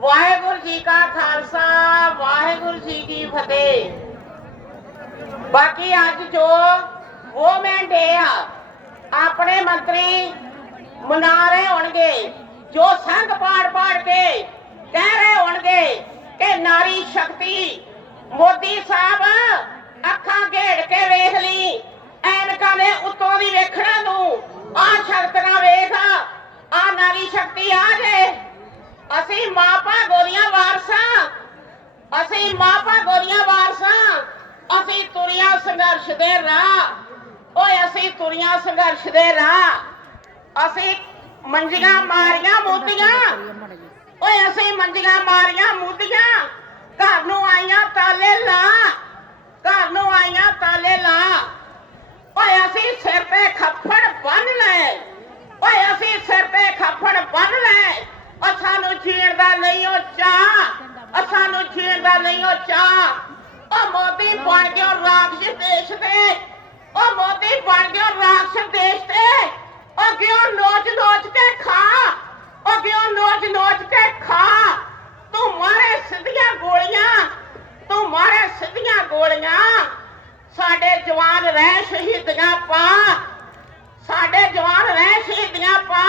ਵਾਹਿਗੁਰੂ ਜੀ ਕਾ ਖਾਲਸਾ, ਵਾਹਿਗੁਰੂ ਜੀ ਕੀ ਫਤਿਹ। ਬਾਕੀ ਅੱਜ ਜੋ ਵੋਮੈਨ ਡੇ ਆ, ਆਪਣੇ ਮੰਤਰੀ ਮਨਾ ਰਹੇ ਹੋਣਗੇ, ਜੋ ਸੰਗ ਪਾੜ ਪਾੜ ਕੇ ਕਹਿ ਰਹੇ ਹੋਣਗੇ ਕਿ ਨਾਰੀ ਸ਼ਕਤੀ ਮੋਦੀ ਸਾਹਿਬ ਅੱਖਾਂ ਘੇੜ ਕੇ ਵੇਖ ਲਈ, ਐਨਕਾਂ ਨੇ ਉੱਤੋਂ ਦੀ ਵੇਖਣਾ ਨੂੰ ਆ ਸ਼ਕਤੀਆਂ ਵੇਖ ਆ ਨਾਰੀ ਸ਼ਕਤੀ ਆ ਜੇ ਅਸੀਂ ਮਾਪਾ ਗੋਰੀਆਂ ਵਾਰਸਾਂ ਅਸੀਂ ਮਾਪਾ ਗੋਰੀਆਂ ਵਾਰਸਾਂ, ਅਸੀਂ ਤੁਰੀਆਂ ਸੰਘਰਸ਼ ਦੇ ਰਾਹ। ਓਏ, ਅਸੀਂ ਤੁਰੀਆਂ ਸੰਘਰਸ਼ ਦੇ ਰਾਹ। ਅਸੀਂ ਮੰਜੀਆਂ ਮਾਰੀਆਂ ਮੋਤੀਆਂ। ਓਏ, ਅਸੀਂ ਮੰਜੀਆਂ ਮਾਰੀਆਂ ਮੁੱਦੀਆਂ ਘਰ ਨੂੰ ਆਈਆਂ ਤਾਲੇ ਲਾ। ਘਰ ਨੂੰ ਆਈਆਂ ਤਾਲੇ ਲਾ। ਓਏ, ਅਸੀਂ ਸਿਰ ਤੇ ਖੱਫੜ ਬੰਨ ਲੈ ਓਏ, ਅਸੀਂ ਸਿਰ ਤੇ ਖੱਫੜ ਬੰਨ ਲੈ ਓ ਸਾਨੂੰ ਜੀਣ ਦਾ ਨਹੀਂ ਓ ਚਾਹ। ਓ ਸਾਨੂੰ ਜੀਣ ਨਹੀਂ ਓ ਚਾਹ। ਓ ਮੋਦੀ ਬਣ ਗਿਆ ਰਾਖਸ਼ ਦੇਸ਼ ਤੇ ਓ ਮੋਦੀ ਬਣ ਗਿਆ ਰਾਖਸ਼ ਦੇਸ਼ ਤੇ ਓ ਕਿਉਂ ਨੋਚ ਨੋਚ ਕੇ ਖਾ। ਓ ਕਿਉਂ ਨੋਚ ਨੋਚ ਕੇ ਖਾ। ਤੂੰ ਮਾਰੇ ਸਿੱਧੀਆਂ ਗੋਲੀਆਂ। ਤੂੰ ਮਾਰੇ ਸਿੱਧੀਆਂ ਗੋਲੀਆਂ। ਸਾਡੇ ਜਵਾਨ ਰਹਿ ਸ਼ਹੀਦੀਆਂ ਪਾ। ਸਾਡੇ ਜਵਾਨ ਰਹਿ ਸ਼ਹੀਦੀਆਂ ਪਾ।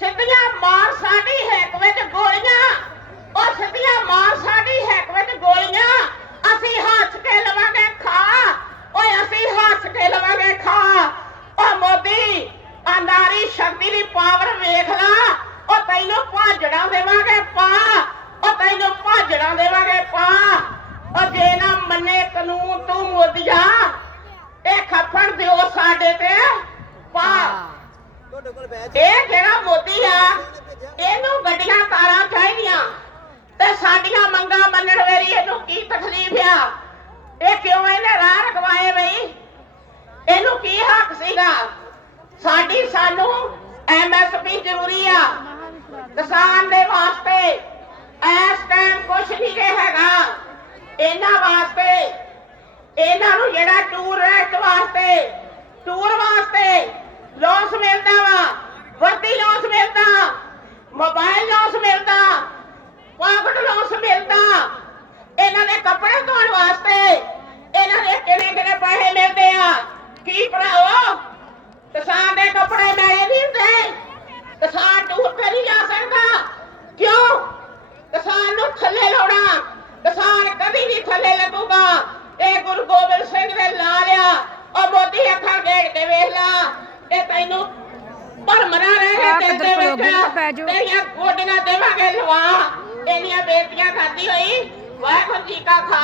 ਸਿੱਧੀਆਂ ਮਾਰ ਸਾਡੀ ਹੈਕ ਵਿੱਚ ਗੋਲੀਆਂ ਉਹ ਸਿੱਧੀਆਂ ਮਾਰ ਸਾਡੀ ਹੈਕ ਵਿੱਚ ਗੋਲੀਆਂ ਅਸੀਂ ਹੱਸ ਕੇ ਲਵਾਂਗੇ ਖਾ ਓਏ ਅਸੀਂ ਹੱਸ ਕੇ ਲਵਾਂਗੇ ਖਾ ਓ ਮੋਦੀ ਆ ਨਾਰੀ ਸ਼ਕਤੀ ਦੀ ਪਾਵਰ ਵੇਖ ਲਾ ਉਹ ਤੈਨੂੰ ਭਾਜੜਾਂ ਦੇਵਾਂਗੇ ਪਾ ਉਹ ਤੈਨੂੰ ਭਾਜੜਾਂ ਦੇਵਾਂਗੇ ਪਾ ਉਹ ਜੇ ਨਾ ਮੰਨੇ ਤੂੰ ਮੋਦੀਆ। ਇਹ ਖੱਫੜ ਦਿਓ ਸਾਡੇ ਤੇ। ਪਾ। ਇਹ ਜਿਹੜਾ ਮੋਦੀ ਆ, ਇਹਨੂੰ ਗੱਡੀਆਂ ਕਾਰਾਂ ਚਾਹੀਦੀਆਂ। ਤੇ ਸਾਡੀਆਂ ਮੰਗਾਂ ਮੰਨਣ ਵੇਰੀ ਇਹਨੂੰ ਕੀ ਤਕਲੀਫ ਆ? ਇਹ ਕਿਉਂ ਇਹਨੇ ਰਾਹ ਰਖਵਾਏ ਬਈ? ਇਹਨੂੰ ਕੀ ਹੱਕ ਸੀਗਾ? ਸਾਡੀ ਸਾਨੂੰ ਐਮਐਸਪੀ ਜ਼ਰੂਰੀ ਆ। ਕਿਸਾਨ ਦੇ ਵਾਸਤੇ ਇਸ ਟਾਈਮ ਕੁਛ ਨਹੀਂ ਜੇ ਹੈਗਾ ਇਹਨਾਂ ਵਾਸਤੇ ਇਹਨਾਂ ਨੂੰ ਜਿਹੜਾ ਟੂਰਿਸਟ ਵਾਸਤੇ ਟੂਰ ਵਾਸਤੇ ਲੋਸ ਮਿਲਦਾ ਵਾ ਵਰਦੀ ਲੋਸ ਮਿਲਦਾ ਮੋਬਾਈਲ ਲੋਸ ਮਿਲਦਾ ਪਾਕਟ ਲੋਸ ਮਿਲਦਾ। ਇਹਨਾਂ ਦੇ ਕੱਪੜੇ ਧੋਣ ਵਾਸਤੇ ਇਹਨਾਂ ਦੇ ਕਿਹੜੇ ਕਿਹੜੇ ਪੈਸੇ ਮਿਲਦੇ ਆ? ਕੀ ਭਰਾਵੋ, ਕਿਸਾਨ ਦੇ ਕੱਪੜੇ ਨਹੀਂ ਹੁੰਦੇ ਕਿਸਾਨ ਟੂਰ ਤੇ ਨਹੀਂ ਜਾ ਸਕਦਾ। ਕਿਉਂ? ਕਿਸਾਨ ਨੂੰ ਥੱਲੇ ਲਾਉਣਾ, ਕਿਸਾਨ ਕਦੀ ਨਹੀਂ ਥੱਲੇ ਲੱਗੂਗਾ। ਇਹ ਗੁਰੂ ਗੋਬਿੰਦ ਸਿੰਘ ਨੇ ਲਾ ਲਿਆ। ਉਹ ਮੋਦੀ ਅੱਖਾਂ ਗੇੜ ਕੇ ਵੇਖ ਲਾ। ਇਹ ਤੈਨੂੰ ਰਹੇ ਤੇਰੇ ਕਿੱਧਰ ਪਲੋਗੀ ਵਿੱਚ ਤੇ ਪੈ ਜਾਓ। ਤੇਰੀਆਂ ਗੋਡੀਆਂ ਦੇਵਾਂਗੇ ਲਵਾ ਇਹਨੀਆਂ ਬੇਟੀਆਂ ਖਾਦੀ ਹੋਈ। ਵਾਹਿਗੁਰੂ ਜੀ ਕਾ ਖਾਲਸਾ